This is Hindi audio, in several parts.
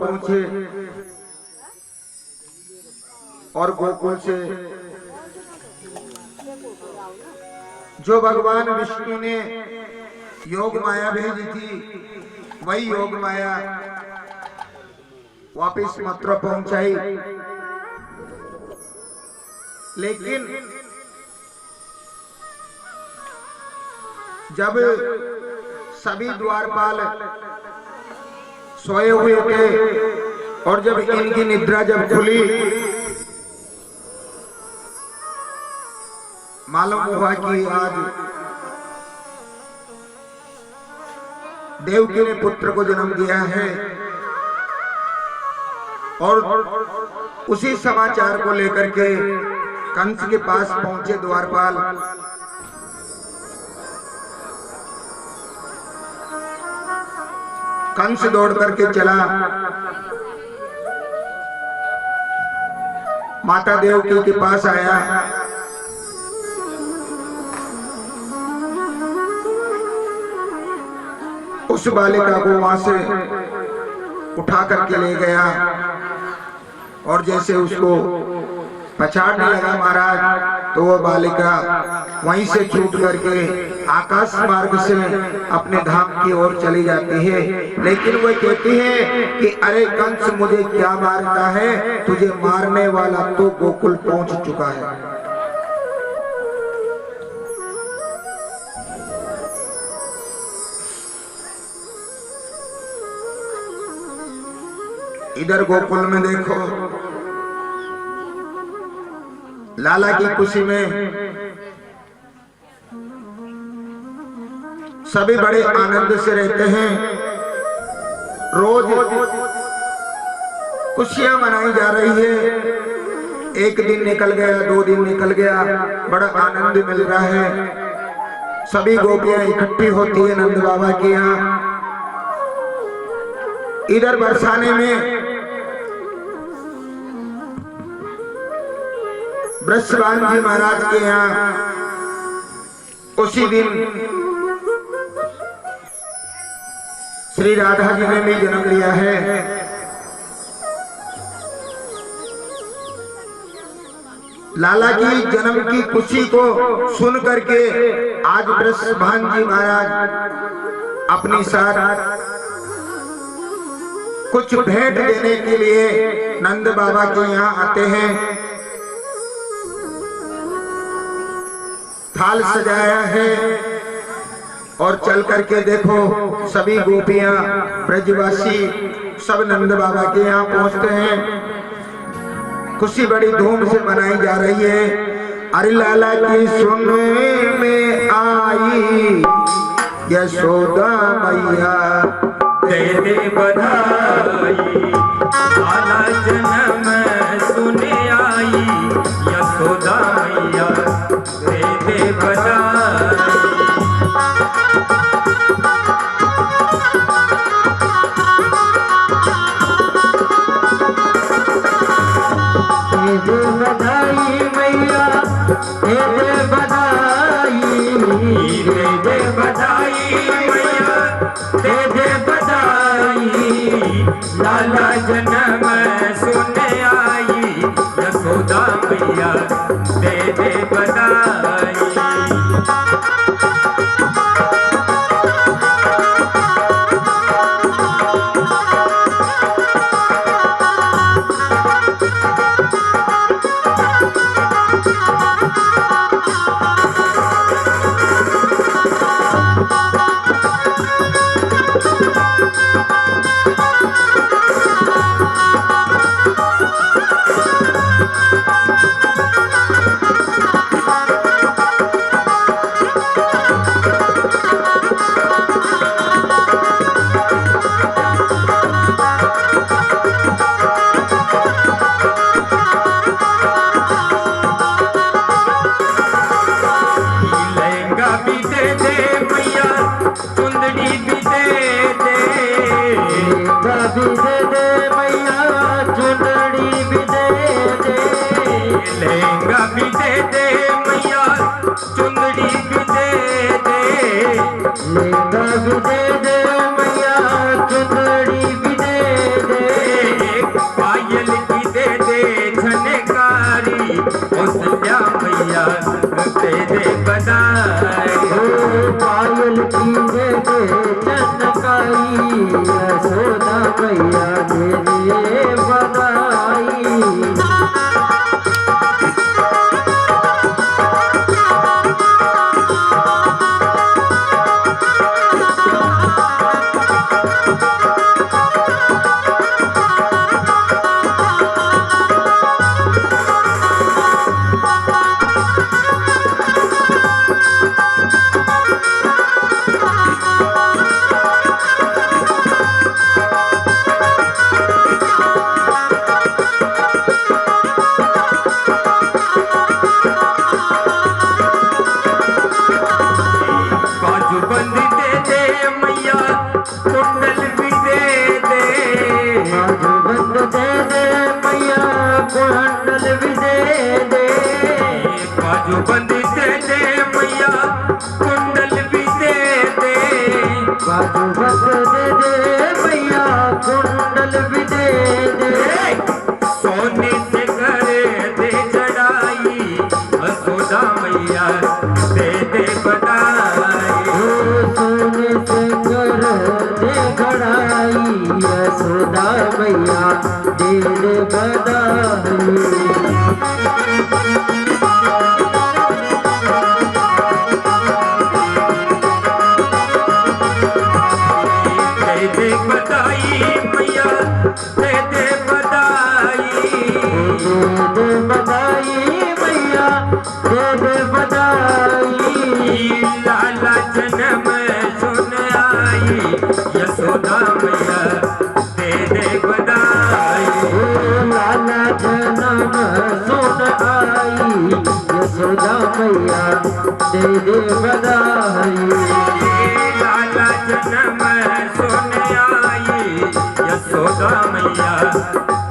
पहुंचे और गोकुल से जो भगवान विष्णु ने योग माया भेजी थी वही योग माया वापिस मथुरा पहुंचाई। लेकिन जब सभी द्वारपाल सोए हुए थे और जब इनकी निद्रा जब खुली, मालूम हुआ कि आज देवकी ने पुत्र को जन्म दिया है। और उसी समाचार को लेकर के कंस के पास पहुंचे द्वारपाल। कंस दौड़ करके चला, माता देवकी के पास आया। उस बालिका को वहां से उठा करके ले गया और जैसे उसको पछाड़ने लगा महाराज, तो वो बालिका वहीं से छूट करके आकाश मार्ग से अपने धाम की ओर चली जाती है। लेकिन वो कहती है कि अरे कंस, मुझे क्या मारता है, तुझे मारने वाला तो गोकुल पहुंच चुका है। इधर गोकुल में देखो, लाला की खुशी में सभी बड़े आनंद से रहते हैं। रोज खुशियां मनाई जा रही है। एक दिन निकल गया, 2 दिन निकल गया, बड़ा आनंद मिल रहा है। सभी गोपियां इकट्ठी होती है नंद बाबा के यहाँ। इधर बरसाने में बृषभान जी महाराज के यहाँ उसी दिन श्री राधा जी ने भी जन्म लिया है। लाला की जन्म की खुशी को सुन करके आज बृषभान जी महाराज अपनी साथ कुछ भेंट देने के लिए नंद बाबा के यहाँ आते हैं। थाल सजाया है और चल करके देखो सभी गोपियां ब्रजवासी सब नंद बाबा के यहाँ पहुंचते हैं। खुशी बड़ी धूम से मनाई जा रही है। अरे लाला की सुनने में आई यशोदा मैया दे दे बधाई, लाला जन्म सुने आई यशोदा मैया दे दे बधाई। दे दे बधाई मैया दे दे बधाई, दे दे बधाई मैया दे दे बधाई। लाला जन्म सुने आई यशोदा मैया दे दे बधाई। लेगा भी दे दे मैया चुंदड़ी भी दे दे पायल की दे दे झनकारी कौशल्या मैया दे दे बधाई पायल की दे दे चनकाई यशोदा मैया दे दे बधाई बंद दे दे मैया कुंडल भी दे दे बाजू बंद दे दे मैया कुंडल भी दे दे सोने से करे दे चढ़ाई यशोदा मैया दे दे बधाई सोने से कर दे घड़ाई यशोदा मैया दे दे बधाई दे बधाई मैया दे दे बधाई दे बधाई मैया दे दे बधाई लाला जन्म सुन आई यशोदा मैया दे दे बधाई लाला जन्म सुन आई यशोदा मैया दे दे बधाई लाला जन्म सुन आई यशोदा मैया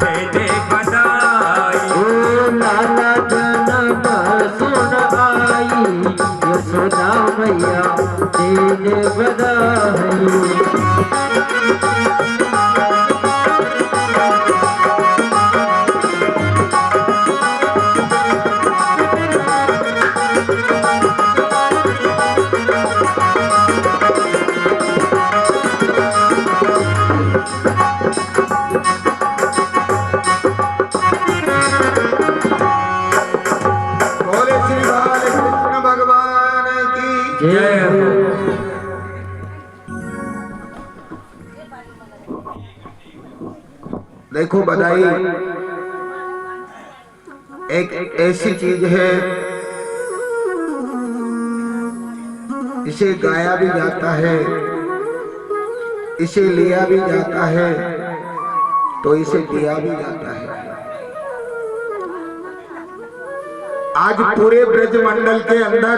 दे दे बधाई लाला जन्म सुन आई यशोदा मैया दे दे बधाई बोले श्री बालकृष्ण भगवान की जय हो देखो बधाई एक ऐसी चीज है, इसे गाया भी जाता है, इसे लिया भी जाता है, तो इसे दिया भी जाता है। आज पूरे ब्रजमंडल के अंदर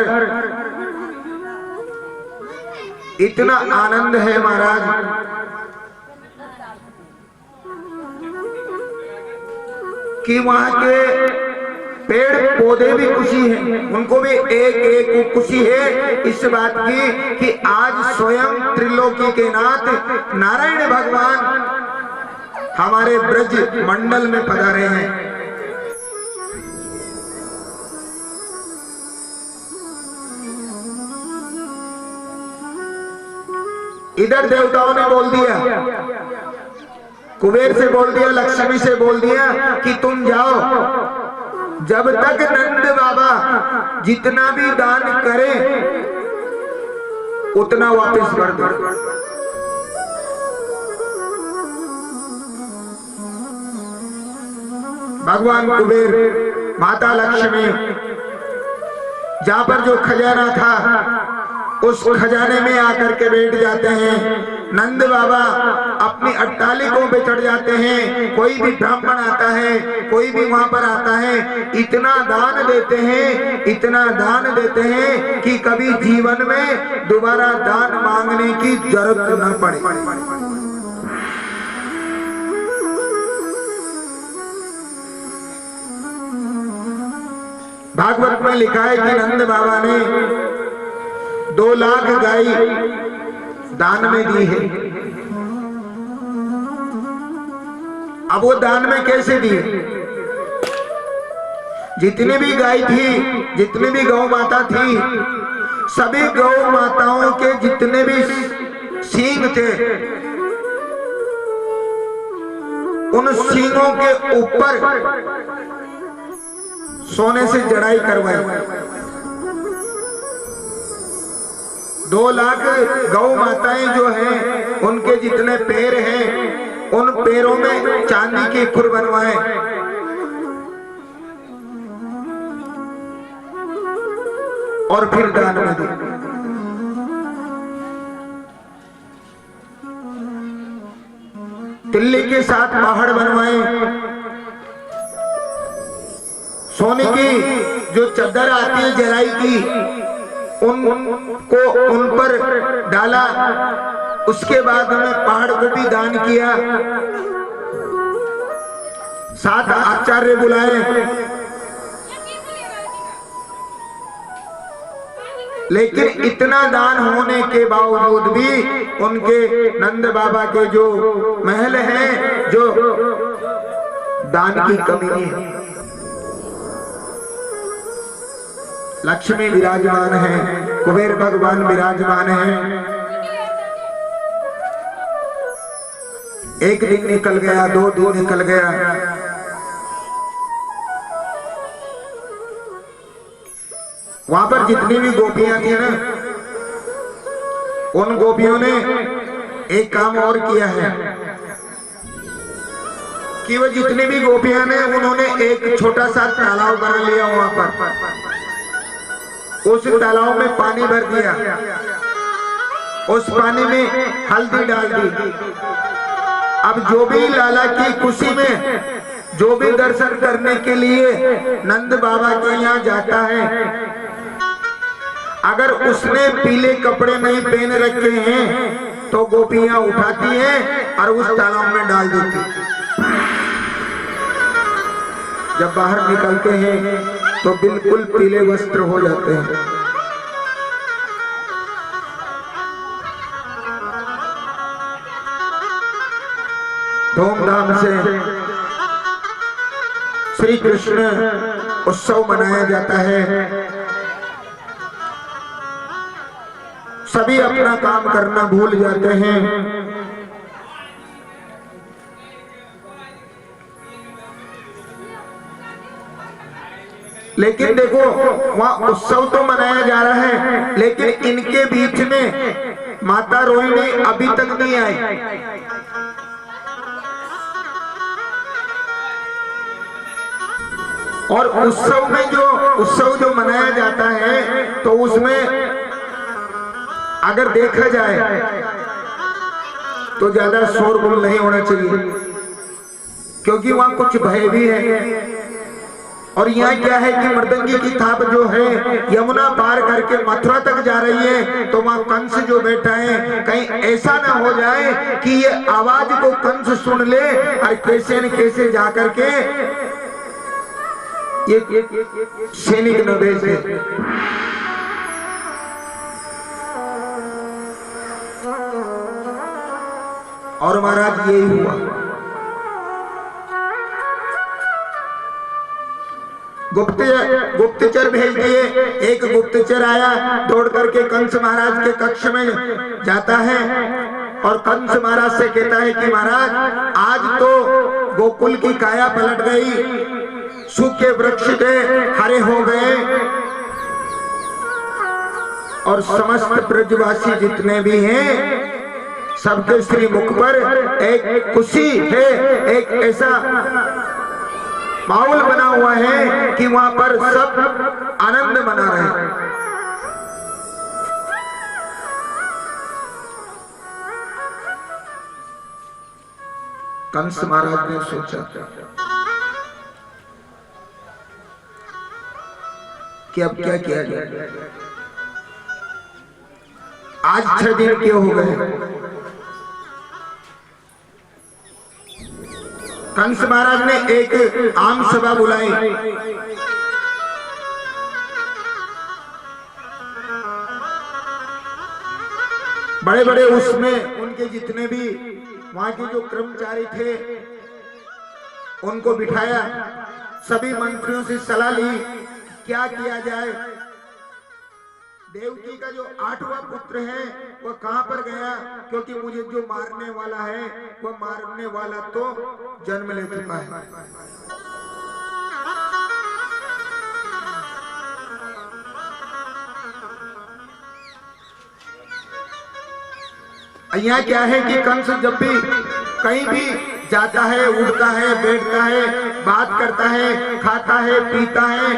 इतना आनंद है महाराज, कि वहां के पेड़ पौधे भी खुशी हैं, उनको भी एक एक खुशी है इस बात की कि आज स्वयं त्रिलोकी के नाथ नारायण भगवान हमारे ब्रज मंडल में पधारे हैं। इधर देवताओं ने बोल दिया, कुबेर से बोल दिया, लक्ष्मी से बोल दिया कि तुम जाओ, जब तक नंद बाबा जितना भी दान करे उतना वापस कर दो। भगवान कुबेर, माता लक्ष्मी, जहां पर जो खजाना था उस खजाने में आकर के बैठ जाते हैं। नंद बाबा अपनी अट्टालिकों पे चढ़ जाते हैं। कोई भी ब्राह्मण आता है, कोई भी वहां पर आता है, इतना दान देते हैं, इतना दान देते हैं कि कभी जीवन में दोबारा दान मांगने की जरूरत न पड़े। भागवत में लिखा है कि नंद बाबा ने 2 लाख गाय दान में दी है। अब वो दान में कैसे दी? जितनी भी गाय थी, जितनी भी गौ माता थी, सभी गौ माताओं के जितने भी सींग थे, उन सींगों के ऊपर सोने से जड़ाई करवाई। 2 लाख गौ माताएं जो हैं, उनके जितने पैर हैं, उन पैरों में चांदी के खुर बनवाए। और फिर दान में दी। तिल्ली के साथ पहाड़ बनवाए। सोने की जो चादर आती है जराई की, उनको उन पर डाला। उसके बाद हमने पहाड़ को भी दान किया। 7 आचार्य बुलाए, लेकिन इतना दान होने के बावजूद भी उनके नंद बाबा के जो महल हैं, जो दान की कमी नहीं है। लक्ष्मी विराजमान है, कुबेर भगवान विराजमान है। एक दिन निकल गया, 2 दिन निकल गया। वहां पर जितनी भी गोपियां थी ना, उन गोपियों ने एक काम और किया है कि वो जितनी भी गोपियां ने, उन्होंने एक छोटा सा तालाब बना लिया। वहां पर उस तालाब में पानी भर दिया। उस पानी में हल्दी डाल दी। अब जो भी लाला की खुशी में, जो भी दर्शन करने के लिए नंद बाबा के यहाँ जाता है, अगर उसने पीले कपड़े नहीं पहन रखे हैं तो गोपियां उठाती हैं और उस तालाब में डाल देती। जब बाहर निकलते हैं तो बिल्कुल पीले वस्त्र हो जाते हैं। धूमधाम से श्री कृष्ण उत्सव मनाया जाता है। सभी अपना काम करना भूल जाते हैं। लेकिन देखो, वहां उत्सव तो मनाया जा रहा है, लेकिन इनके बीच में माता रोहिणी अभी तक नहीं आई। और उत्सव जो मनाया जाता है, तो उसमें अगर देखा जाए तो ज्यादा शोरगुल नहीं होना चाहिए, क्योंकि वहां कुछ भय भी है। और यहाँ क्या है कि मृदंगी की थाप जो है यमुना पार करके मथुरा तक जा रही है, तो वहां कंस जो बैठा है, कहीं ऐसा ना हो जाए कि ये आवाज को कंस सुन ले और कैसे न कैसे जा करके ये सैनिक न भेज दे। और महाराज यही हुआ। गुप्तचर भेज दिए। एक गुप्तचर आया, दौड़ करके कंस महाराज के कक्ष में जाता है और कंस महाराज से कहता है कि महाराज, आज तो गोकुल की काया पलट गई, सूखे वृक्ष थे हरे हो गए और समस्त ब्रजवासी जितने भी हैं, सबके श्री मुख पर एक खुशी है, एक ऐसा माहौल बना हुआ है कि वहां पर सब आनंद मना रहे हैं। कंस महाराज ने सोचा कि अब क्या किया जाए। आज 6 दिन के हो गए। कंस महाराज ने एक आम सभा बुलाई। बड़े बड़े उसमें उनके जितने भी वहां के जो कर्मचारी थे उनको बिठाया, सभी मंत्रियों से सलाह ली क्या किया जाए। देवकी का जो 8वां पुत्र है वह कहां पर गया, क्योंकि मुझे जो मारने वाला है वह मारने वाला तो जन्म ले चुका है। यहाँ क्या है कि कंस जब भी कहीं भी जाता है, उड़ता है, बैठता है, बात करता है, खाता है, पीता है,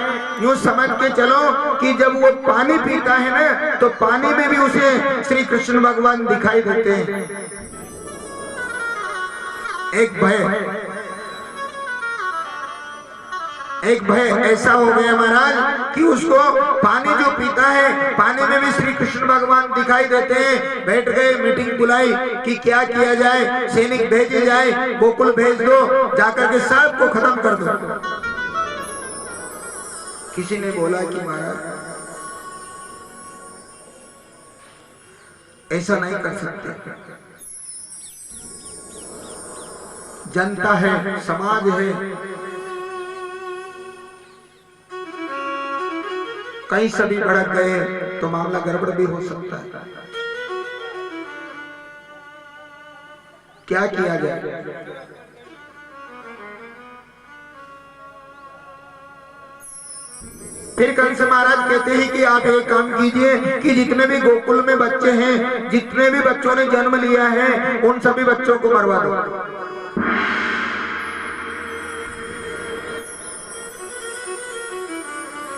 यूं समझ के चलो कि जब वो पानी पीता है ना तो पानी में भी उसे श्री कृष्ण भगवान दिखाई देते हैं। एक भय ऐसा हो गया महाराज कि उसको पानी जो पीता है पानी में भी श्री कृष्ण भगवान दिखाई देते हैं। बैठ गए, मीटिंग बुलाई कि क्या किया जाए, सैनिक भेजे जाए, गोकुल भेज दो, जाकर के सबको खत्म कर दो। किसी ने बोला कि महाराज ऐसा नहीं कर सकते, जनता है, समाज है, कहीं सभी भड़क गए तो मामला गड़बड़ भी हो सकता है। क्या किया जाए? फिर कंस महाराज कहते हैं कि आप एक काम कीजिए कि जितने भी गोकुल में बच्चे हैं, जितने भी बच्चों ने जन्म लिया है, उन सभी बच्चों को मरवा दो।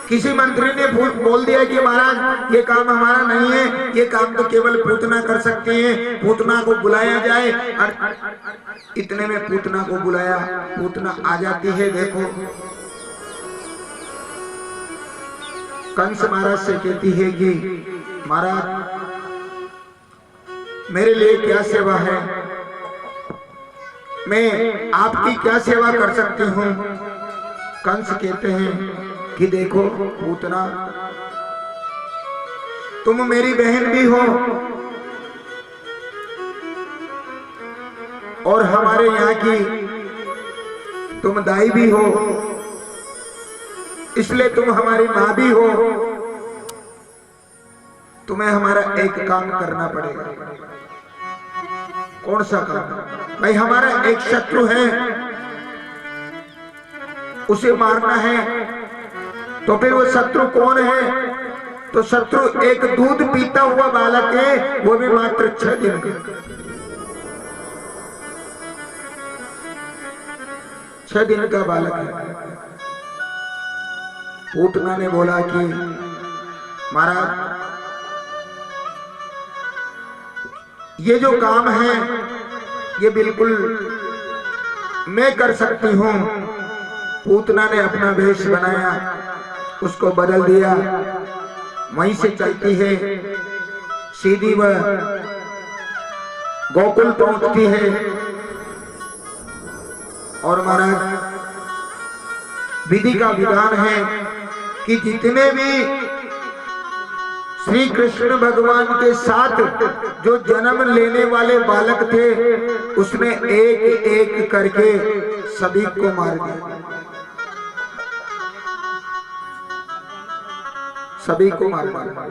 किसी मंत्री ने बोल दिया कि महाराज ये काम हमारा नहीं है, ये काम तो केवल पूतना कर सकते हैं, पूतना को बुलाया जाए। और इतने में पूतना को बुलाया, पूतना आ जाती है। देखो कंस महाराज से कहती है कि महाराज मेरे लिए क्या सेवा है, मैं आपकी क्या सेवा कर सकती हूँ। कंस कहते हैं कि देखो पूतना, तुम मेरी बहन भी हो और हमारे यहाँ की तुम दाई भी हो, इसलिए तुम हमारी माँ भी हो। तुम्हें हमारा एक काम करना पड़ेगा। कौन सा काम? भाई हमारा एक शत्रु है, उसे मारना है। तो फिर वो शत्रु कौन है? तो शत्रु एक दूध पीता हुआ बालक है, वो भी मात्र 6 दिन का। 6 दिन का बालक है। पूतना ने बोला कि महाराज ये जो काम है ये बिल्कुल मैं कर सकती हूँ। पूतना ने अपना वेश बनाया, उसको बदल दिया, वहीं से चलती है, सीधी वह गोकुल पहुंचती है। और महाराज विधि का विधान है कि जितने भी श्री कृष्ण भगवान के साथ जो जन्म लेने वाले बालक थे, उसने एक एक करके सभी को मार दिया, सभी को मार दिया।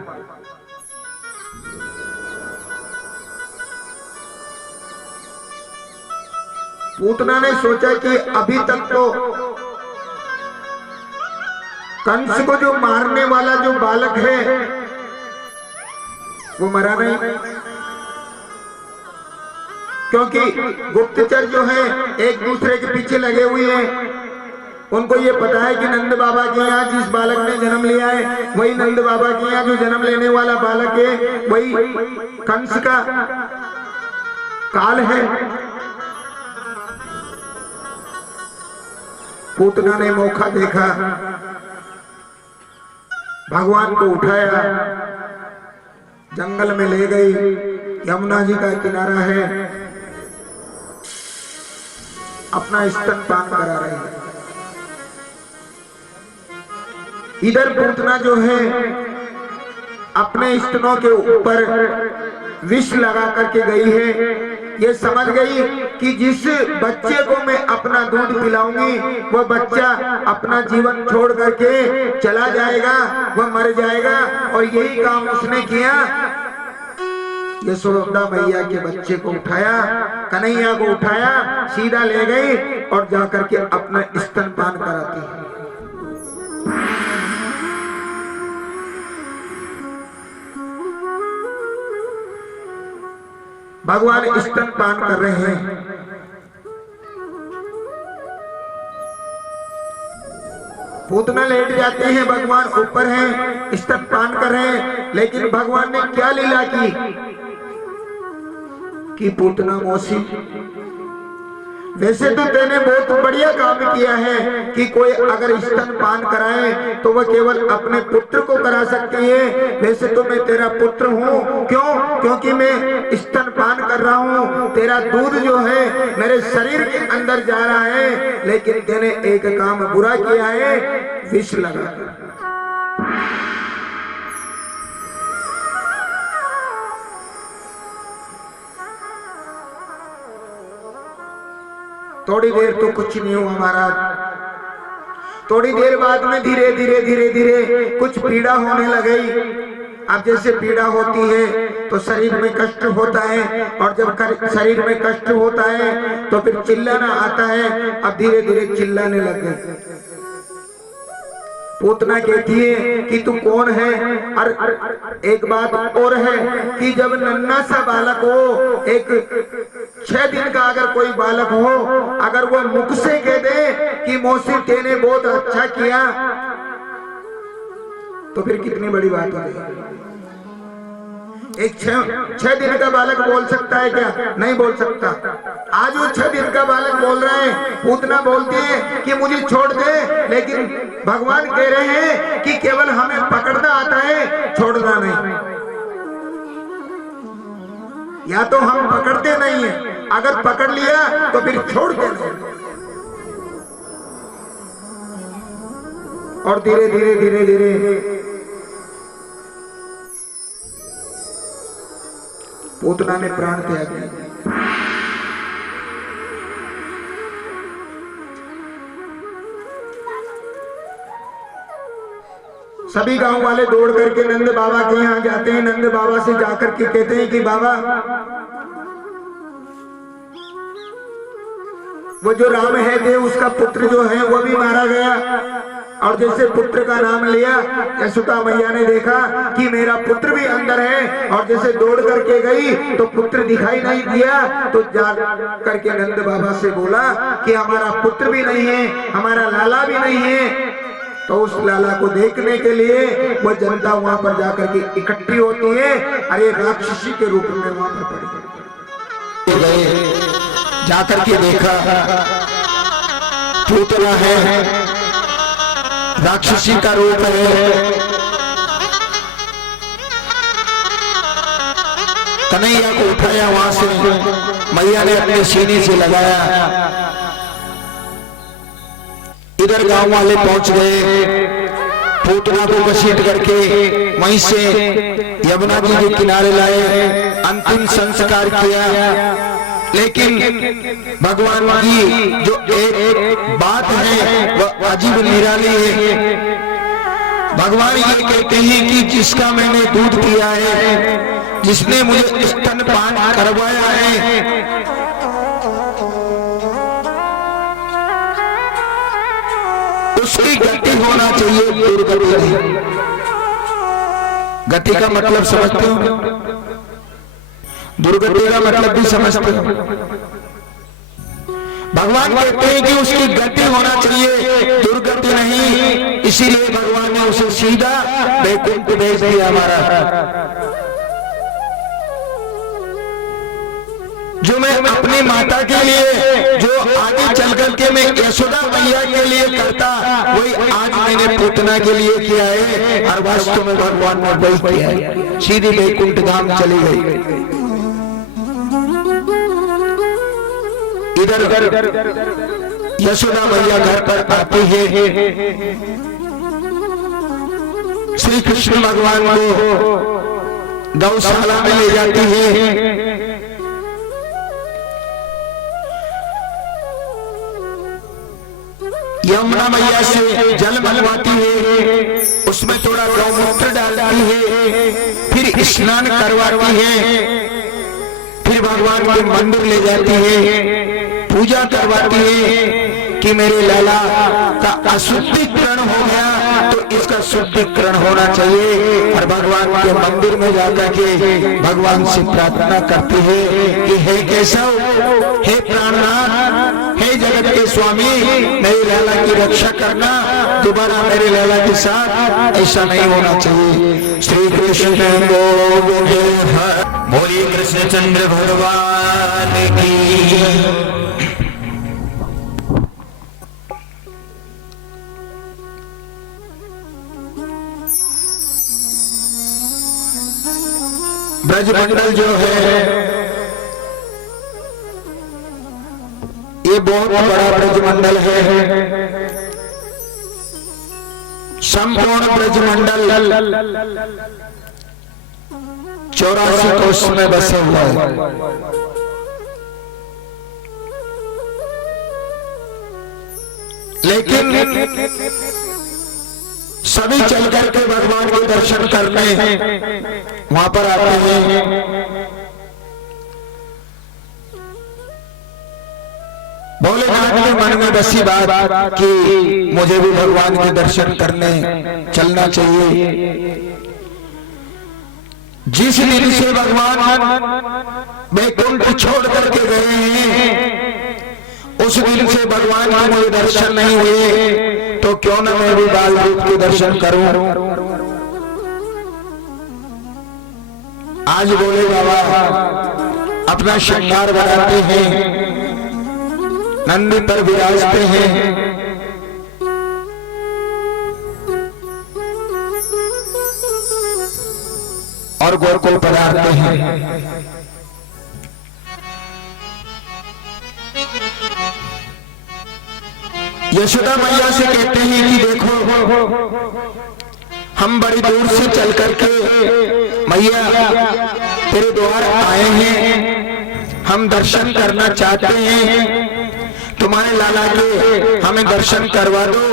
पूतना ने सोचा कि अभी तक तो कंस को जो मारने वाला जो बालक है वो मरा नहीं, क्योंकि गुप्तचर जो है एक दूसरे के पीछे लगे हुए हैं। उनको ये पता है कि नंद बाबा के यहाँ जिस बालक ने जन्म लिया है वही नंद बाबा के यहाँ जो जन्म लेने वाला बालक है वही कंस का काल है। पूतना ने मौका देखा, भगवान को उठाया, जंगल में ले गई। यमुना जी का किनारा है, अपना स्तनपान करा रही है। इधर पूतना जो है अपने स्तनों के ऊपर विष लगा करके गई है। ये समझ गई कि जिस बच्चे को मैं अपना दूध पिलाऊंगी वो बच्चा अपना जीवन छोड़ करके चला जाएगा, वह मर जाएगा। और यही काम उसने किया। यशोदा मैया के बच्चे को उठाया, कन्हैया को उठाया, सीधा ले गई और जाकर के अपना स्तनपान कराती है। भगवान स्तनपान कर रहे हैं। पूतना लेट जाते हैं, भगवान ऊपर हैं, स्तनपान कर रहे हैं। लेकिन भगवान ने क्या लीला की कि पूतना मौसी, वैसे तो तेने बहुत बढ़िया काम किया है कि कोई अगर स्तनपान कराए तो वह केवल अपने पुत्र को करा सकती है। वैसे तो मैं तेरा पुत्र हूँ। क्यों? क्योंकि मैं स्तनपान कर रहा हूँ, तेरा दूध जो है मेरे शरीर के अंदर जा रहा है। लेकिन तेने एक काम बुरा किया है, विष लगा। थोड़ी देर तो कुछ नहीं हुआ महाराज। थोड़ी देर बाद में धीरे धीरे धीरे धीरे कुछ पीड़ा होने लगी। अब जैसे पीड़ा होती है तो शरीर में कष्ट होता है, और जब शरीर में कष्ट होता है तो फिर चिल्लाना आता है। अब धीरे धीरे चिल्लाने लगे। पूतना कहती है कि तू कौन है? और एक बात और है कि जब नन्हा सा बालक हो, एक 6 दिन का अगर कोई बालक हो, अगर वो मुख से कह दे कि मौसी तेने बहुत अच्छा किया, तो फिर कितनी बड़ी बात है। एक 6 दिन का बालक बोल सकता है क्या? नहीं बोल सकता। आज वो 6 दिन का बालक बोल रहा है। पूतना बोलती है कि मुझे छोड़ दे, लेकिन भगवान कह रहे हैं कि केवल हमें पकड़ना आता है, छोड़ना नहीं। या तो हम पकड़ते नहीं है, अगर पकड़ लिया तो फिर छोड़ते नहीं। और धीरे धीरे धीरे धीरे पूतना ने प्राण त्याग दिया। सभी गांव वाले दौड़ करके नंद बाबा के यहाँ जाते हैं। नंद बाबा से जाकर के कहते हैं कि बाबा, वो जो राम है थे उसका पुत्र जो है वो भी मारा गया। और जैसे पुत्र का नाम लिया, यशोदा मैया ने देखा कि मेरा पुत्र भी अंदर है। और जैसे दौड़ करके गई तो पुत्र दिखाई नहीं दिया, तो जा करके नंद बाबा से बोला कि हमारा पुत्र भी नहीं है, हमारा लाला भी नहीं है। तो उस लाला को देखने के लिए वो जनता वहां पर जाकर के इकट्ठी होती है। अरे राक्षसी के रूप में वहां पर पड़ी गए। जाकर के देखा पूतना है, राक्षसी का रूप है। कन्हैया को उठाया, वहां से मैया ने अपने सीने से लगाया। इधर गांव वाले पहुंच गए, पूतना को घसीट करके वहीं से यमुना जी के किनारे लाए, अंतिम संस्कार किया। लेकिन भगवान की जो एक बात है वह अजीब निराली है। भगवान ये कहते हैं कि जिसका मैंने दूध पिया है, जिसने मुझे स्तनपान करवाया है, उसकी गति होना चाहिए, दुर्गति नहीं। गति का मतलब समझते हो? दुर्गति का मतलब भी समझते हो? भगवान कहते हैं कि उसकी गति होना चाहिए, दुर्गति नहीं। इसीलिए भगवान ने उसे सीधा वैकुंठ भेज दिया। हमारा जो मैं अपनी माता के लिए, जो आगे चल करके मैं यशोदा मैया के लिए करता, वही आज मैंने पूतना के लिए किया है। और वास्तव में भगवान ने वही किया है। सीधी वैकुंठ धाम चली गई। इधर यशोदा मैया घर पर आती है। श्री कृष्ण भगवान को गौशाला में ले जाती है। यमुना मैया से जल मंगवाती है, उसमें थोड़ा गौमूत्र डालती है, फिर स्नान करवाती है, फिर भगवान के मंदिर ले जाती है, पूजा करवाती है कि मेरे लाला का अशुद्धिकरण हो गया तो इसका शुद्धिकरण होना चाहिए। और भगवान के मंदिर में जाकर के भगवान से प्रार्थना करती है कि हे केशव, हे प्राणनाथ, हे जगत के स्वामी, मेरे लाला की रक्षा करना, दोबारा मेरे लाला के साथ ऐसा नहीं होना चाहिए। श्री कृष्ण गोविंद हर बोलिए कृष्णचंद्र भगवान की। ब्रजमंडल जो है ये बहुत बड़ा ब्रजमंडल है। संपूर्ण ब्रजमंडल 84 कोष में बसे हुआ है। लेकिन सभी चल करके भगवान के दर्शन करने वहां पर आते हैं। भोलेनाथ के मन में बसी बात कि मुझे भी भगवान के दर्शन करने चलना चाहिए। जिस दिन से भगवान वैकुंठ छोड़ करके गए हैं, उस दिन से भगवान के मुझे दर्शन नहीं हुए, तो क्यों न मैं भी बाल रूप के दर्शन करूं। आज बोले बाबा अपना श्रृंगार बनाते हैं, नंदी पर विराजते हैं, और गोकुल पधारते हैं। यशोदा मैया से कहते हैं कि देखो हम बड़ी दूर से चल करके मैया तेरे द्वार आए हैं, हम दर्शन करना चाहते हैं, तुम्हारे लाला के हमें दर्शन करवा दो।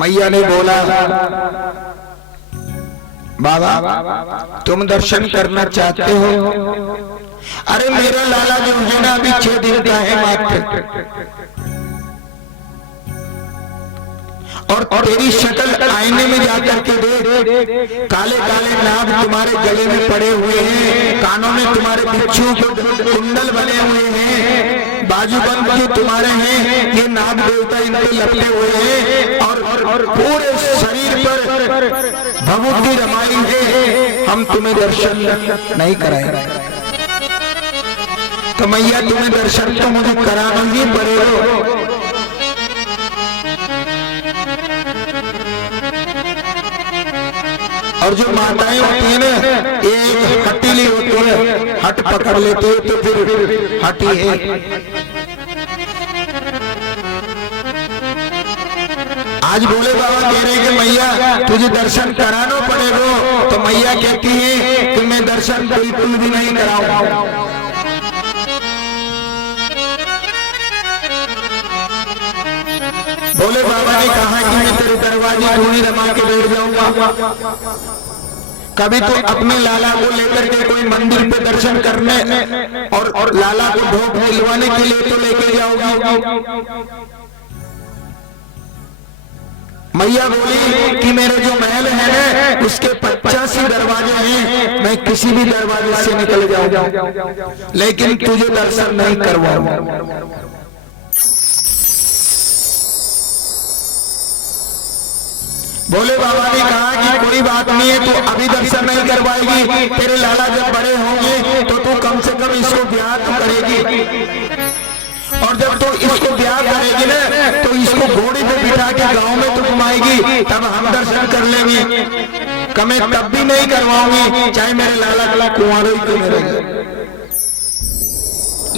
मैया ने बोला बाबा तुम दर्शन करना चाहते हो, अरे मेरा लाला जो है ना अभी 6 दिन का है मात्र, और तेरी शक्ल आईने में जाकर के देख, काले काले नाग तुम्हारे गले में पड़े हुए हैं, कानों में तुम्हारे बिच्छू कुंडल बने हुए हैं, बाजूबंद जो तुम्हारे हैं ये नाग देवता इन पे लपटे हुए हैं, और पूरे शरीर पर भभूति रमाई है, हम तुम्हें दर्शन नहीं कराएंगे। तो मैया तुम्हें दर्शन तो मुझे कराना ही पड़ेगा। और जो माताएं होती है ना, एक हटीली होती है, हट पकड़ लेती है तो फिर हटी है। आज भोले बाबा कह रहे कि मैया तुझे दर्शन कराना पड़ेगा, तो मैया कहती है कि मैं दर्शन बिल्कुल भी नहीं कराऊंगा। भोले बाबा ने कहा कि मैं तेरे दरवाजे धूनी रमा के बैठ जाऊंगा। कभी तो अपने लाला को लेकर के कोई मंदिर पे दर्शन करने और लाला को भोग दिलवाने के लिए तो लेके जाओगी। मैया बोली कि मेरे जो महल है ना उसके 85 दरवाजे हैं, मैं किसी भी दरवाजे से निकल जाऊंगा, लेकिन तुझे दर्शन नहीं करवाऊंगा। भोले बाबा ने कहा कि कोई बात नहीं है, तू अभी दर्शन नहीं करवाएगी, तेरे लाला जब बड़े होंगे तो तू कम से कम इसको ब्याह करेगी, और जब तू इसको ब्याह करेगी ना तो इसको घोड़े पे बिठा के गांव में तू घुमाएगी, तब हम दर्शन कर लेंगे। कमें तब भी नहीं करवाऊंगी चाहे मेरे लाला कुंवारे ही क्यों रहेंगे,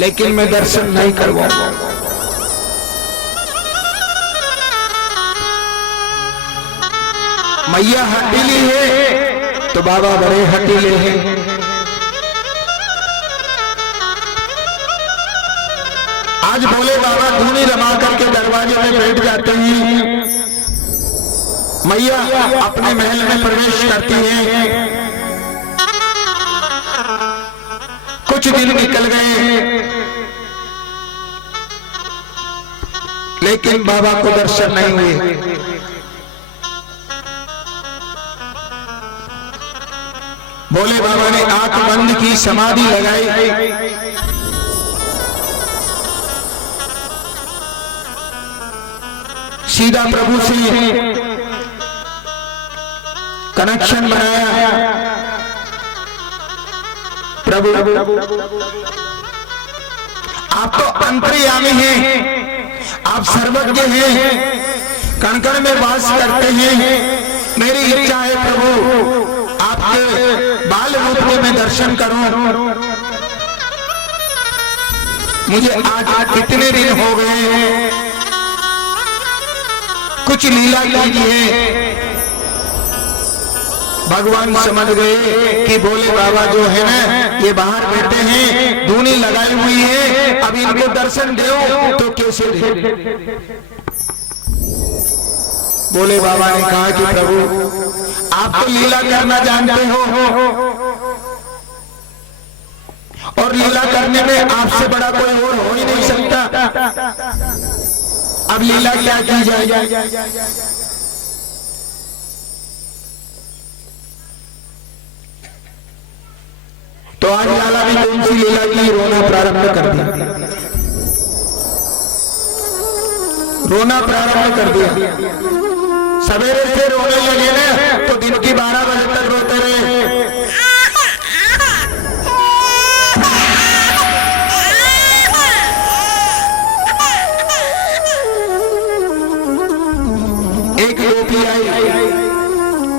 लेकिन मैं दर्शन नहीं करवाऊंगा। मैया हटीली है तो बाबा बड़े हटीले हैं। आज भोले बाबा धूनी रमा करके दरवाजे में बैठ जाते हैं, मैया अपने महल में प्रवेश करती है। कुछ दिन निकल गए लेकिन बाबा को दर्शन नहीं हुए। भोले बाबा ने आंख बंद की, समाधि लगाई। सीधा प्रभु से कनेक्शन बनाया। प्रभु आप तो अंतर्यामी हैं, आप सर्वज्ञ हैं, कण कण में वास करते हैं। मेरी इच्छा है प्रभु आपके बाल रूप में मैं दर्शन करूं। मुझे आज कितने दिन हो गए हैं, कुछ लीला कीजिए। भगवान समझ गए कि भोले बाबा जो है ना ये बाहर बैठे हैं, धूनी लगाई हुई है, अब इनको दर्शन दो तो कैसे दे। भोले बाबा ने कहा कि प्रभु आप तो लीला करना जानते हो और लीला करने में आपसे बड़ा कोई और हो ही नहीं सकता। अब लीला क्या की जाए। तो आज लाला ने कौन सी लीला की, रोना प्रारंभ कर दिया। रोना प्रारंभ कर दिया। सवेरे से रोने लगे ना तो दिन की 12 बजे तक रोते रहे। एक गोपी आई,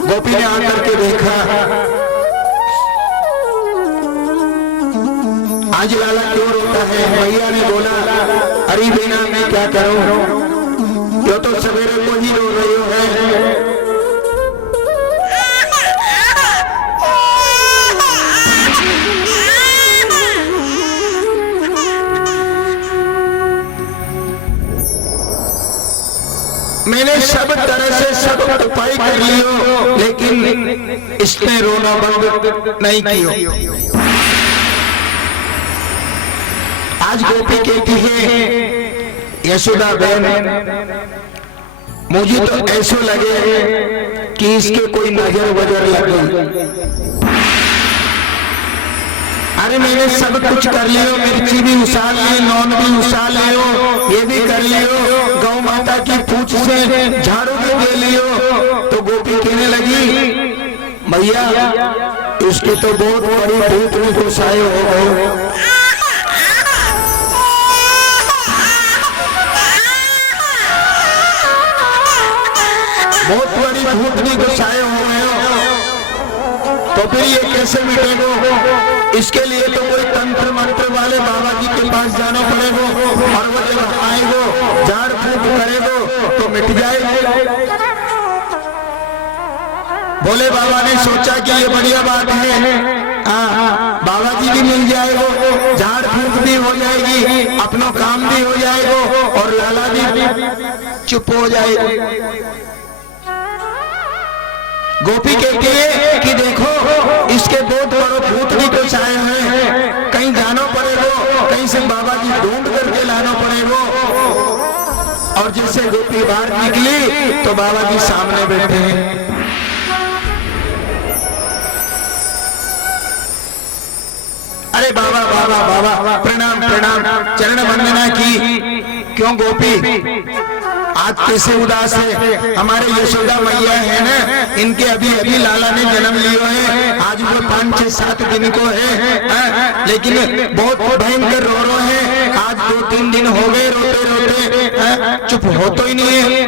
गोपी ने आकर के देखा आज लाला क्यों रोता है। मैया ने बोला अरे बिना मैं क्या करूं, यो तो सवेरे को ही रो रही है। मैंने सब तरह से सब उपाय कर लियो लेकिन इसने रोना बंद नहीं किया। आज गोपी कहती है यशोदा बहन मुझे तो ऐसा लगे कि इसके कोई नजर वजर लग गई। अरे मैंने सब कुछ कर लियो, मिर्ची भी उछाल ली, नौन भी उछाल लियो, ये भी कर लियो, गौ माता की पूंछ से झाड़ू भी दे लियो। तो गोपी कहने लगी भैया इसके तो बहुत बड़ी भूत में घुसाए हो गए। बहुत बड़ी भूतनी गुस्साए हो गए हो तो फिर ये कैसे मिटेगा। इसके लिए तो कोई तंत्र मंत्र वाले बाबा जी के पास जाना पड़ेगा और वो जब आएगो झाड़ फूक करेगो तो मिट जाएगा। भोले बाबा ने सोचा कि ये बढ़िया बात है, बाबा जी भी मिल जाएगो, झाड़ फूक भी हो जाएगी, अपना काम भी हो जाएगा और लाला भी चुप हो जाएगा। गोपी कहती है कि देखो इसके बहुत बड़े भूत भी कुछ आए हुए हैं, कहीं जाना पड़ेगा, कहीं से बाबा जी ढूंढ करके लाना पड़ेगा। और जैसे गोपी बाहर निकली तो बाबा जी सामने बैठे हैं। अरे बाबा बाबा बाबा प्रणाम प्रणाम, चरण वंदना की। क्यों गोपी आज कैसे उदास है। हमारे यशोदा मैया है ना, इनके अभी अभी लाला ने जन्म लियो है, आज वो 5-6-7 दिन को है, लेकिन बहुत भयंकर रो रहे हैं। आज 2-3 दिन हो गए रोते रोते, चुप हो तो ही नहीं है।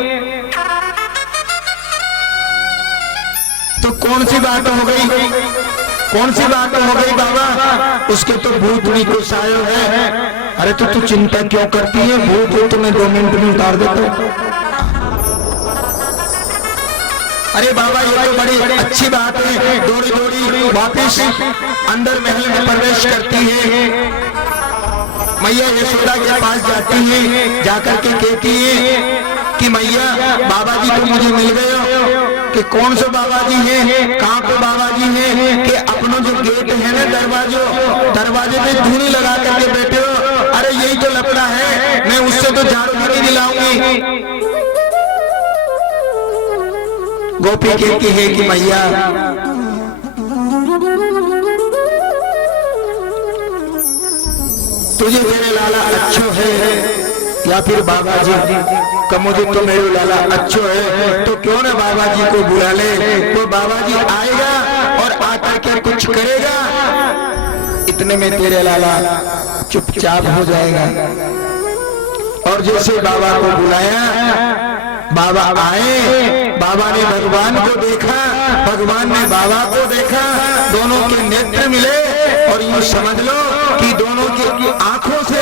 तो कौन सी बात हो गई, कौन सी बात हो गई बाबा, उसके तो भूत भी कुछ आयो है। अरे तो तू चिंता क्यों करती है, भूत हो तो मैं 2 मिनट में उतार देता हूं। अरे बाबा ये तो बड़ी अच्छी बात है। दौड़ी दौड़ी वापिस अंदर महल में प्रवेश करती है। मैया यशोदा के पास जाती है, जाकर के कहती है कि मैया बाबा जी तो मुझे मिल गए हो। कि कौन से बाबा जी हैं, कहाँ पे बाबा जी हैं? कि अपना जो गेट है ना दरवाजे पे धूनी लगा करके बैठे हो। अरे यही तो लफड़ा है, मैं उससे तो झाड़ू नहीं दिलाऊंगी। गोपी कहती है कि मैया तुझे मेरे लाला अच्छो है या फिर बाबा जी का मुझे तो मेरे लाला अच्छो है, तो क्यों ना बाबा जी को बुला ले। तो बाबा जी आएगा और आकर के कुछ करेगा, इतने में तेरे लाला चुपचाप हो जाएगा। और जैसे बाबा को बुलाया, बाबा आए, बाबा ने भगवान को देखा, भगवान ने बाबा को देखा, दोनों के नेत्र मिले और यूं समझ लो कि दोनों की आंखों से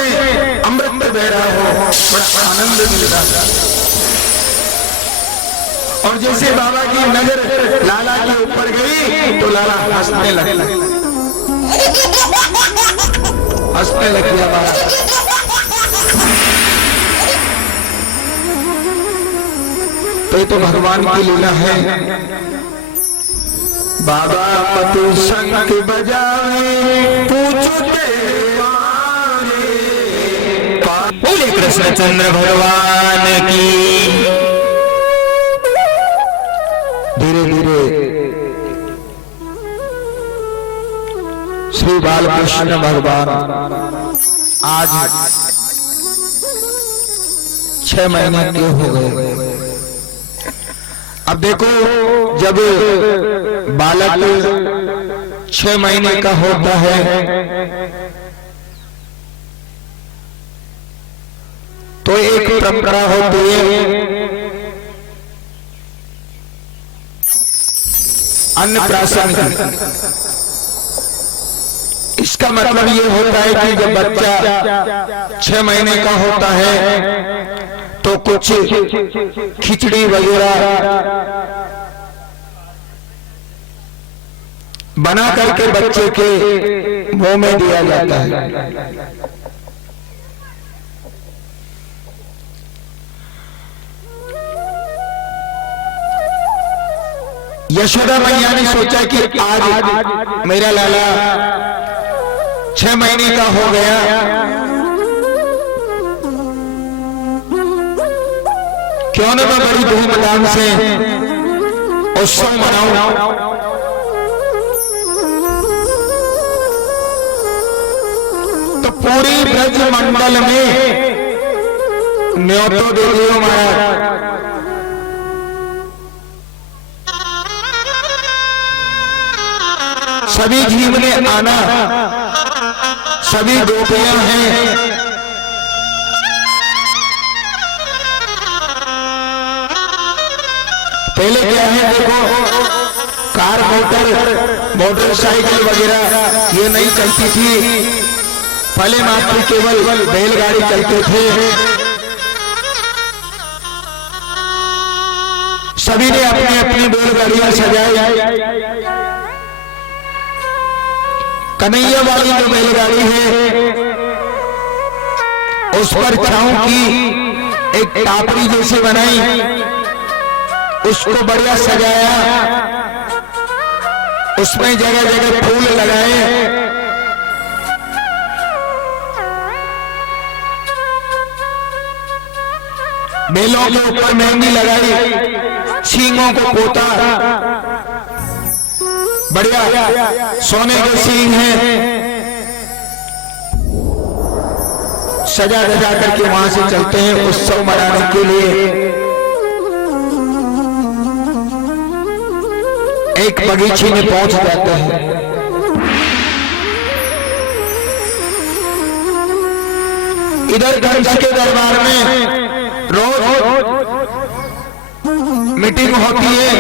अमृत बह रहा हो, बड़ा आनंद मिल रहा। और जैसे बाबा की नजर लाला के ऊपर गई तो लाला हंसने लगा, हंसने लग गया बाबा। तो ये तो भगवान की लीला है। बाबा पतु शंख बजावे पूछते बोले कृष्णचंद्र भगवान की। धीरे धीरे श्री बालकृष्ण भगवान आज 6 महीने के हो गए। अब देखो जब बालक 6 महीने का होता है तो एक परंपरा होती है अन्नप्राशन की। इसका मतलब ये होता है कि जब बच्चा 6 महीने का होता है तो कुछ खिचड़ी वगैरह बना करके बच्चे के मुंह में दिया जाता है। यशोदा मैया ने सोचा कि आज मेरा लाला 6 महीने का हो गया, क्यों ना मैं बड़ी धूमधाम से उत्सव मनाऊं। तो पूरी ब्रज मंडल में न्योतो दे दियो महाराज। सभी जीव ने आना, सभी गोपियां हैं। पहले क्या है देखो, कार मोटरसाइकिल वगैरह ये नहीं चलती थी। पहले मात्र केवल बैलगाड़ी चलते थे। सभी ने अपनी अपनी बैलगाड़ियां सजाई। कन्हैया वाली जो बैलगाड़ी है उस पर छाऊं की एक टापरी जैसी बनाई, उसको बढ़िया सजाया, उसमें जगह जगह फूल लगाए। बेलों के ऊपर मेहंदी लगाई, सींगों को पोता, बढ़िया सोने के सींग हैं। सजा धजा करके वहां से चलते हैं उत्सव मनाने के लिए। एक बगीचे में पहुंच जाते हैं। इधर कंस के दरबार में रोज मीटिंग होती है।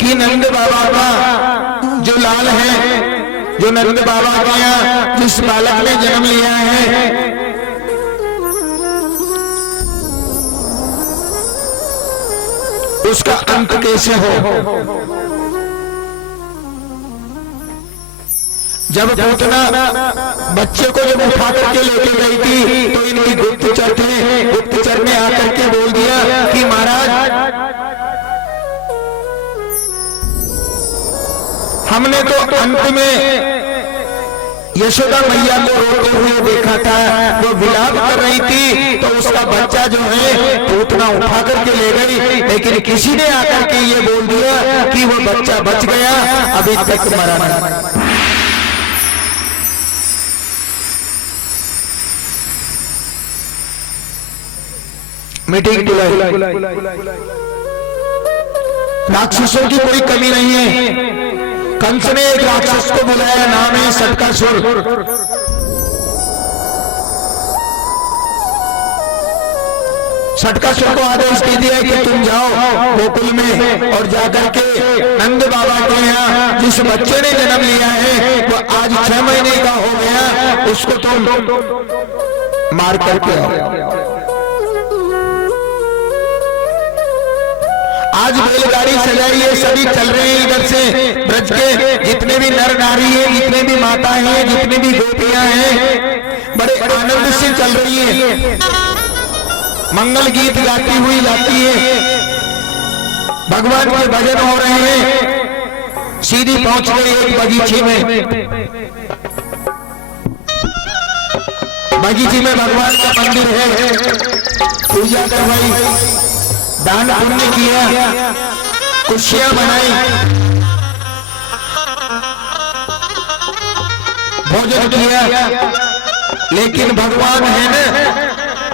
कि नंद बाबा का जो लाल है, जो नंद बाबा का जिस बालक ने जन्म लिया है, उसका अंत कैसे हो। जब पूतना बच्चे को जब उठा करके लेके गई थी तो इनकी गुप्तचर ने आकर के बोल दिया कि महाराज हमने तो अंत में यशोदा मैया को रोते हुए देखा था, वो विलाप कर रही थी तो उसका बच्चा जो है पूतना उठा करके ले गई, लेकिन किसी ने आकर के ये बोल दिया कि वो बच्चा बच गया, अभी तक मरा नहीं। मीटिंग राक्षसों की कोई कमी नहीं है। कंस ने एक राक्षस को बुलाया, नाम है सटकासुर। सटकासुर को आदेश दे दिया कि तुम जाओ गोकुल में और जाकर के नंद बाबा के यहाँ जिस बच्चे ने जन्म लिया है वो आज 6 महीने का हो गया, उसको तुम मार करके आओ। आज बैलगाड़ी सजाई है, सभी चल रहे हैं इधर से ब्रज के जितने भी नर नारी हैं, जितने भी माता हैं, जितनी भी गोपियां हैं, बड़े आनंद से चल रही है, मंगल गीत गाती हुई जाती है, भगवान के भजन हो रहे हैं। सीधी पहुंच गई एक बगीचे में, बगीचे में भगवान का मंदिर है, पूजा करवाई, दान पुण्य किया, कुर्सियां बनाई, भोजन किया, लेकिन भगवान है ना,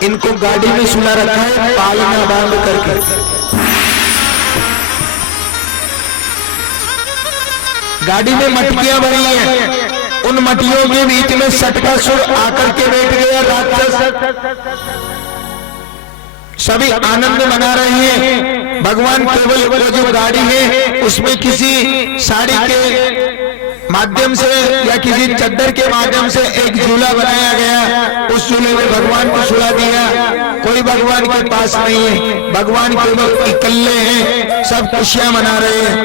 इनको गाड़ी में सुला रखा है पालना बांध करके। गाड़ी में मटकियां बनी है, उन मटियों के बीच में सटकासुर आकर के बैठ गया राक्षस। सभी आनंद मना रहे हैं। भगवान केवल वो जो गाड़ी है उसमें किसी साड़ी के माध्यम से या किसी चद्दर के माध्यम से एक झूला बनाया गया, उस झूले में भगवान को सुला दिया। कोई भगवान के पास नहीं है, भगवान केवल अकेले हैं, सब खुशियां मना रहे हैं।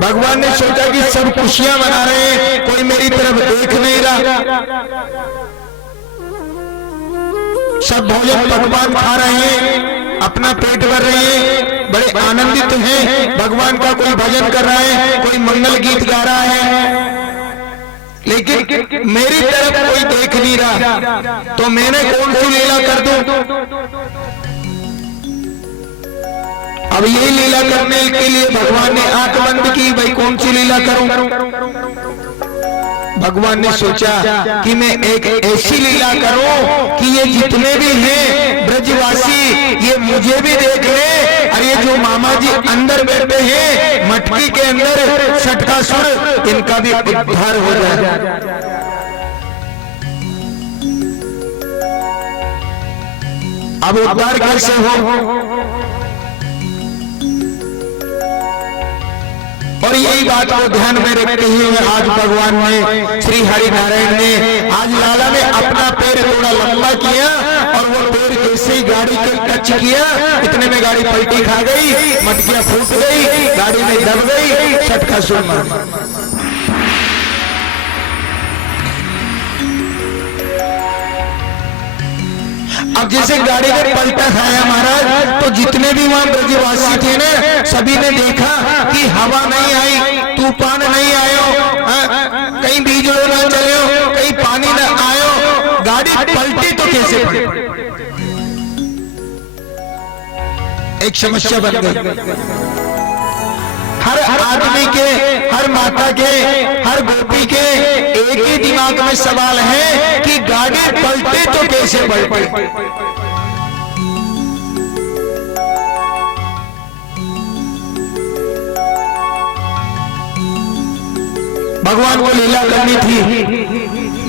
भगवान ने सोचा कि सब खुशियां मना रहे हैं, कोई मेरी तरफ देख नहीं रहा, सब भोजन पकवान खा रहे हैं, अपना पेट भर रहे हैं, बड़े आनंदित हैं। भगवान का कोई भजन कर रहा है, कोई मंगल गीत गा रहा है, लेकिन मेरी तरफ कोई देख नहीं रहा, तो मैंने कौन सी लीला कर दूं। अब यही लीला करने के लिए भगवान ने आंख बंद की, भाई कौन सी लीला करूं। भगवान ने सोचा कि मैं एक ऐसी लीला करूं कि ये जितने भी हैं ब्रजवासी ये मुझे भी देख ले, और ये जो मामा जी अंदर बैठे हैं मटकी के अंदर सटकासुर, इनका भी उद्धार हो जाए। अब उद्धार कैसे हो, और यही बात को ध्यान में रखते हुए आज भगवान ने श्री हरि नारायण ने आज लाला ने अपना पैर थोड़ा लंबा किया, और वो पैर जैसे ही गाड़ी को टच किया इतने में गाड़ी पलटी खा गई, मटकियां फूट गई, गाड़ी में दब गई, सटकासुर मार गया। अब जैसे गाड़ी का पलटा खाया महाराज, तो जितने भी वहां ब्रजवासी थे ना, सभी ने देखा कि हवा नहीं आई, तूफान नहीं आयो, कहीं बीजों ना चले, कहीं पानी ना आयो, गाड़ी पलटी तो कैसे पलटी। एक समस्या बन गई। हर आदमी के, हर माता के, हर गोपी के एक ही दिमाग में सवाल है कि गाड़ी पलटे तो कैसे पलटे। भगवान को लीला करनी थी,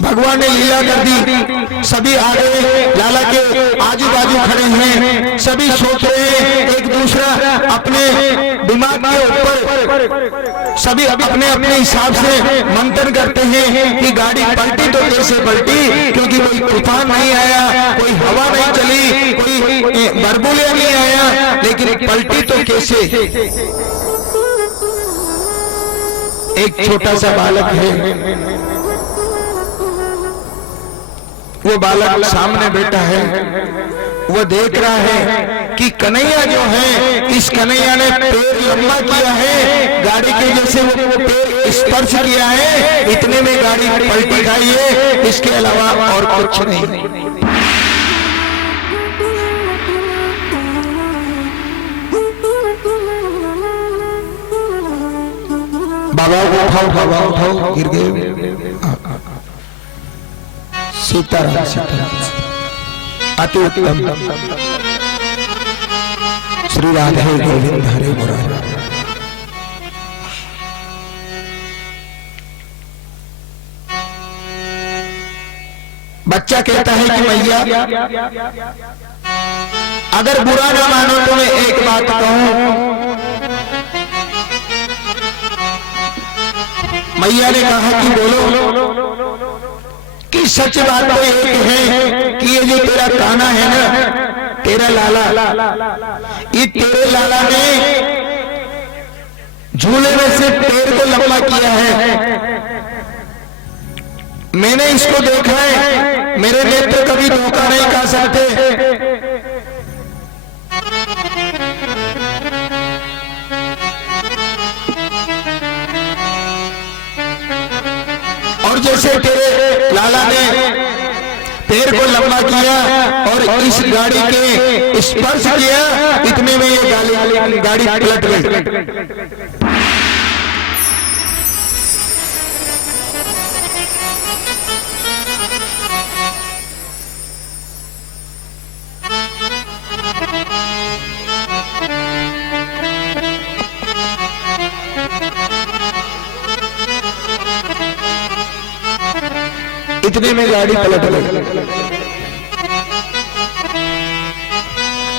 भगवान ने लीला कर दी। सभी आ गए, लाला के आजू बाजू खड़े हैं, सभी सोच रहे हैं, एक दूसरा अपने दिमाग के ऊपर सभी अपने अपने हिसाब से मंथन करते हैं कि गाड़ी पलटी तो कैसे पलटी, क्योंकि कोई तूफान नहीं आया, कोई हवा नहीं चली, कोई बरबूले नहीं आया, लेकिन पलटी तो कैसे। एक छोटा सा बालक है, वो बालक सामने बैठा है, वो देख रहा है कि कन्हैया जो है, इस कन्हैया ने पैर लंबा किया है, गाड़ी के जैसे वो पैर स्पर्श किया है, इतने में गाड़ी पलटी खाई है, इसके अलावा और कुछ नहीं। बाबा उठाओ, बाबा उठाओ, गिर गए। सीताराम सीताराम, अति उत्तम। श्री राधे गोविंद हरे मुरारी। बच्चा कहता है कि मैया अगर बुरा ना मानो तो मैं एक बात कहूं। मैया ने कहा कि बोलो। कि सच बात तो एक है कि ये जो तेरा काना है ना, तेरा लाला, ये तेरे लाला ने झूले में से पैर को लंबा किया है। मैंने इसको देखा है, मेरे नेत्र कभी धोखा नहीं खा सकते। और जैसे तेरे लाला ने पैर को लंबा किया और इस गाड़ी के स्पर्श किया, इतने में ये गाड़ी पलट गई। इतने में गाड़ी पलट गई।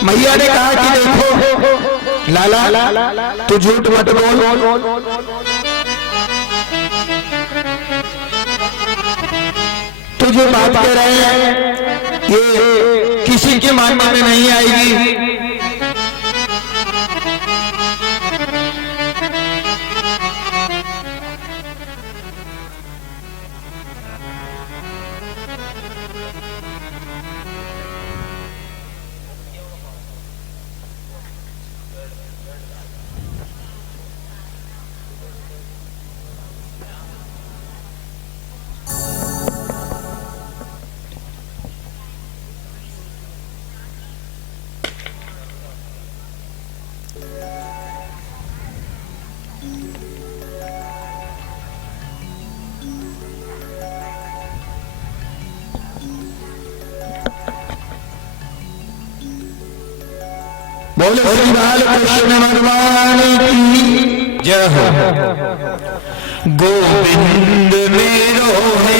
मैया ने कहा कि देखो लाला, तू झूठ मत बोल। तू जो बात कर रहे हैं ये किसी के मानने में नहीं आएगी। बोले श्री बालकृष्ण भगवान की जय हो। गोविंद मेरो है।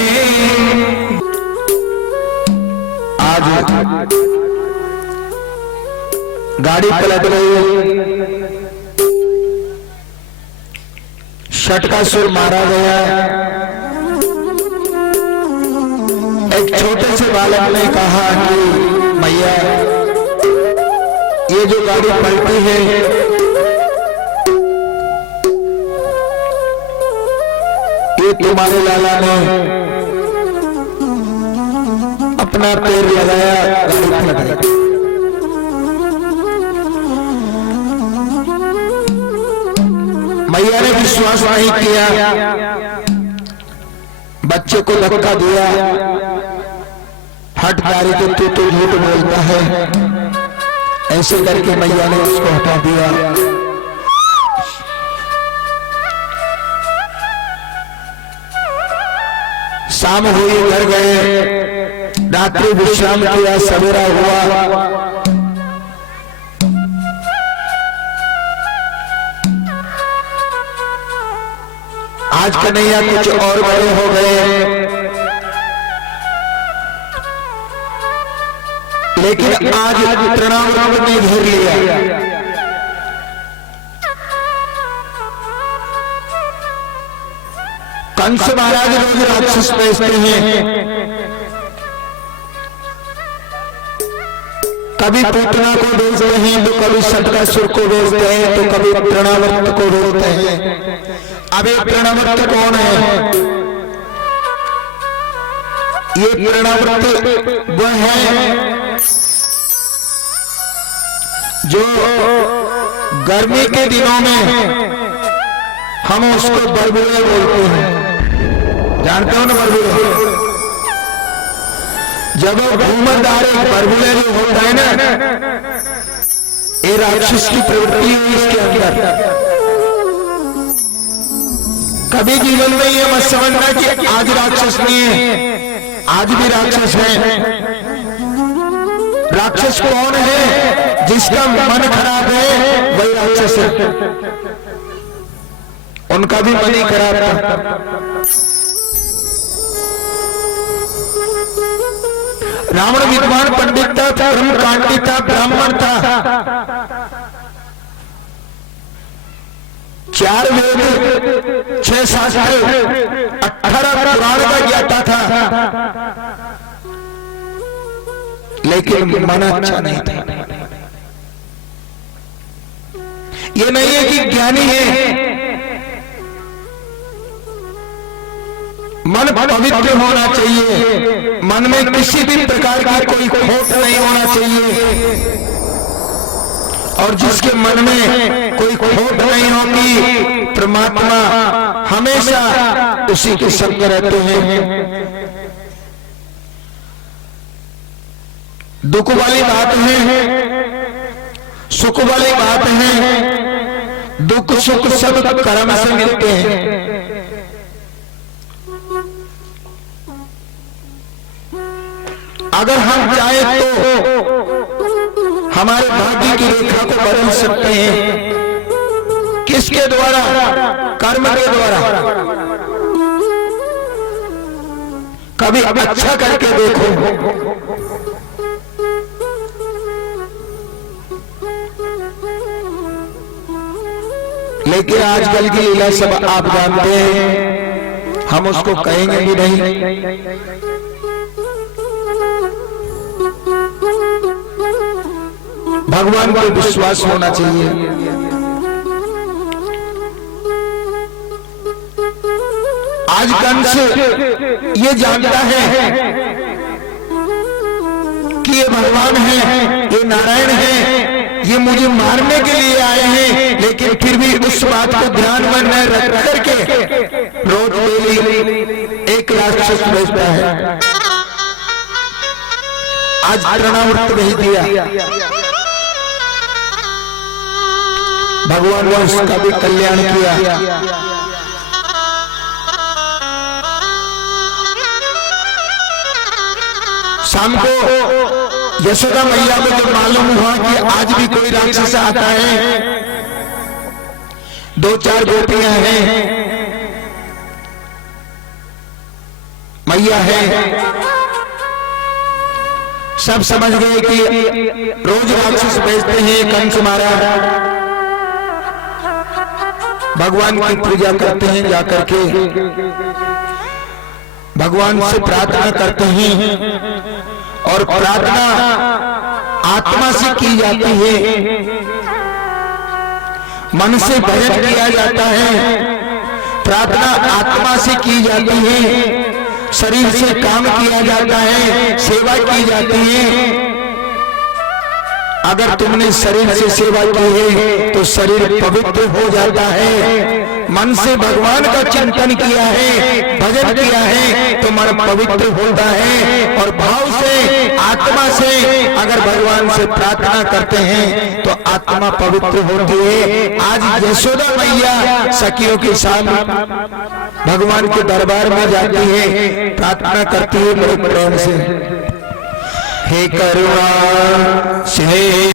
आज गाड़ी पलट गई, शट का सुर मारा गया। एक छोटे से बालक ने कहा कि मैया ये जो गाड़ी पलटी है ये तुम्हारे लाला ने अपना पैर लगाया, गाड़ी पलट गई। मैया ने विश्वास नहीं किया, बच्चे को धक्का दिया। हटकारी को तू तो झूठ बोलता है, ऐसे करके मैया ने उसको हटा दिया। शाम हुई, घर गए, रात्रि विश्राम किया, सवेरा हुआ। आज कन्हैया कुछ और बड़े हो गए, लेकिन आज तृणावृत ने घेर लिया। कंस महाराज रोज राक्षस भेजते हैं, कभी पूतना को भेजते हैं, तो कभी शतकासुर को भेजते हैं, तो कभी तृणावर्त को भेजते हैं। अब ये तृणावर्त कौन है? ये तृणावर्त वो है जो गर्मी के दिनों में हम उसको बरबुले बोलते हैं। जानते हो ना बरबुले? जब वो घूमरदार बरबुले जो होता है ना, ये राक्षस की प्रवृत्ति है इसके अंदर। कभी जीवन में ये मत समझना कि आज राक्षस नहीं है, आज भी राक्षस है। राक्षस कौन है? जिसका मन खराब है वही राक्षस है। उनका भी मन ही खराब था। रावण विद्वान पंडित था, धर्मकांडी था, ब्राह्मण था। 4 वेद, 6 शास्त्र, 18 पुराण का ज्ञाता था, लेकिन मन अच्छा नहीं था। ये नहीं है कि ज्ञानी है, मन पवित्र होना चाहिए, मन में किसी भी प्रकार की कोई खोट नहीं होना चाहिए। और जिसके मन में कोई खोट नहीं होगी, परमात्मा हमेशा उसी के संग रहते हैं। दुख वाली बात है, सुख वाली बात है, दुख सुख सब कर्म से मिलते हैं। अगर हम चाहे तो हमारे भाग्य की रेखा को बदल सकते हैं। किसके द्वारा? कर्म के द्वारा। कभी अच्छा करके देखो। लेकिन आजकल की लीला सब आप जानते हैं, हम उसको कहेंगे भी नहीं। भगवान पर विश्वास होना चाहिए। आज कंस ये जानता है कि ये भगवान है, ये नारायण है, ये मुझे मारने के लिए आए हैं, लेकिन फिर भी उस बात को ध्यान में न रख करके रोज डेली एक राक्षस भेजता है। आज तृणावर्त भेज दिया। भगवान ने उसका भी कल्याण किया। शाम को यशोदा मैया को जब मालूम हुआ कि आज भी कोई राक्षस आता है, 2-4 गोपियां हैं, मैया है, सब समझ गए कि रोज राक्षस भेजते हैं कंस महाराज। भगवान की पूजा करते हैं, जाकर के भगवान से प्रार्थना करते हैं, और प्रार्थना आत्मा से की जाती है, मन से भजन किया जाता है। प्रार्थना आत्मा से की जाती है, शरीर से काम किया जाता है, सेवा की जाती है। अगर तुमने शरीर से सेवा की है तो शरीर पवित्र हो जाता है। मन से भगवान का चिंतन किया है, भजन किया है, तो मन पवित्र होता है। और भाव से, आत्मा से अगर भगवान से प्रार्थना करते हैं तो आत्मा पवित्र होती है। आज यशोदा मैया सखियों के साथ भगवान के दरबार में जाती है, प्रार्थना करती है बड़े प्रेम से, हे करुणा से